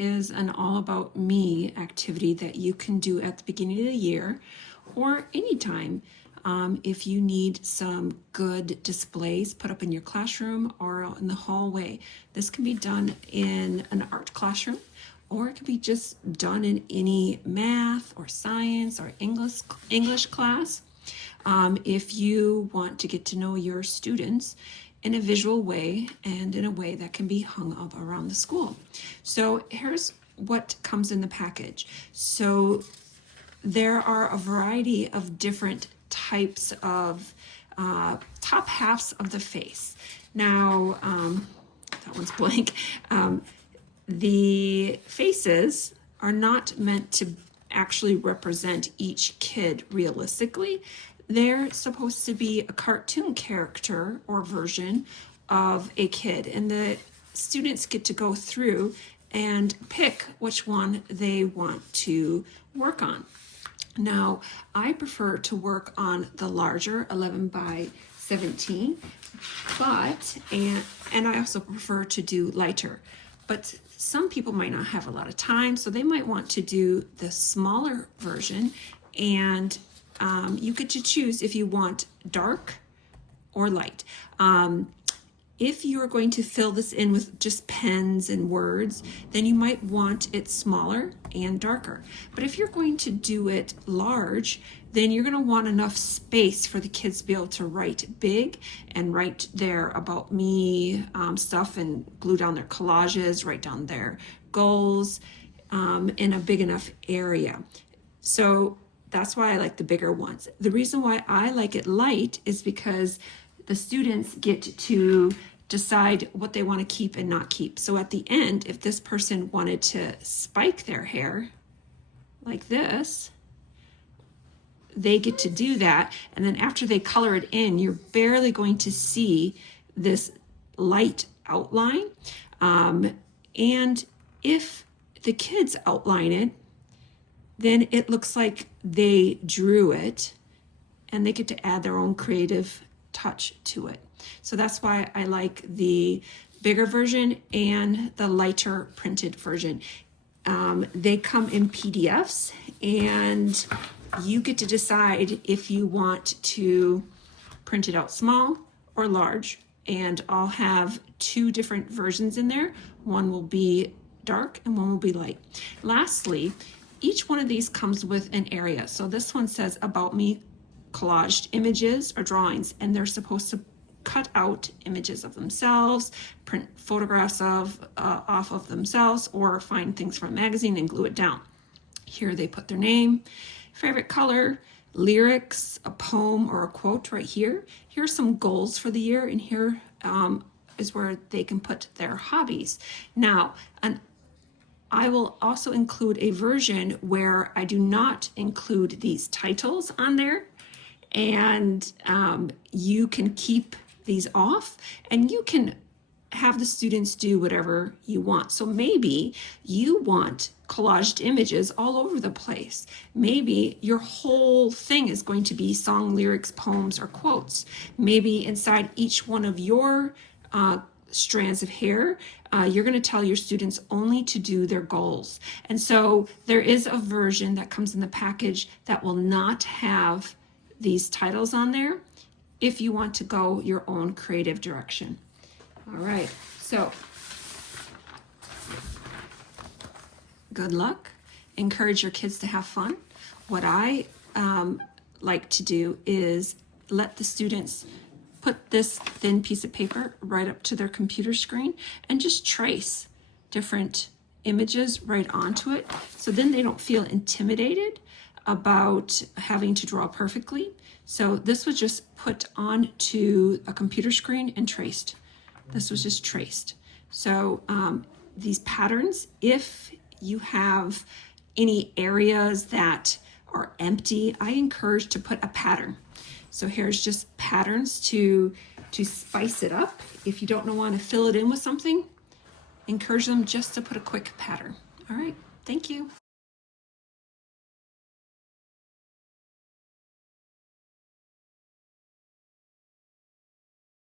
is an All About Me activity that you can do at the beginning of the year or anytime if you need some good displays put up in your classroom or out in the hallway. This can be done in an art classroom, or it can be just done in any math or science or English class. If you want to get to know your students in a visual way and in a way that can be hung up around the school. So here's what comes in the package. So there are a variety of different types of top halves of the face. Now, that one's blank. The faces are not meant to actually represent each kid realistically. They're supposed to be a cartoon character or version of a kid, and the students get to go through and pick which one they want to work on. Now, I prefer to work on the larger 11 by 17, and I also prefer to do lighter. But some people might not have a lot of time, so they might want to do the smaller version, and you get to choose if you want dark or light. If you're going to fill this in with just pens and words, then you might want it smaller and darker. But if you're going to do it large, then you're going to want enough space for the kids to be able to write big and write their About Me stuff and glue down their collages, write down their goals in a big enough area. So that's why I like the bigger ones. The reason why I like it light is because the students get to decide what they want to keep and not keep. So at the end, if this person wanted to spike their hair like this, they get to do that. And then after they color it in, you're barely going to see this light outline. And if the kids outline it, then it looks like they drew it, and they get to add their own creative touch to it. So that's why I like the bigger version and the lighter printed version. They come in PDFs, and you get to decide if you want to print it out small or large, and I'll have two different versions in there. One will be dark and one will be light. Lastly, each one of these comes with an area. So this one says About Me Collaged images or drawings, and they're supposed to cut out images of themselves, print photographs of off of themselves, or find things from a magazine and glue it down. Here they put their name, favorite color, lyrics, a poem or a quote right here. Here are some goals for the year, and here is where they can put their hobbies. Now, I will also include a version where I do not include these titles on there, and you can keep these off, and you can have the students do whatever you want. So maybe you want collaged images all over the place. Maybe your whole thing is going to be song lyrics, poems, or quotes. Maybe inside each one of your strands of hair, you're going to tell your students only to do their goals. And so there is a version that comes in the package that will not have these titles on there if you want to go your own creative direction. All right, so good luck. Encourage your kids to have fun. What I like to do is let the students put this thin piece of paper right up to their computer screen and just trace different images right onto it. So then they don't feel intimidated about having to draw perfectly. So this was just put onto a computer screen and traced. This was just traced. So these patterns, if you have any areas that are empty, I encourage to put a pattern. So here's just patterns to spice it up. If you don't want to fill it in with something, encourage them just to put a quick pattern. All right, thank you.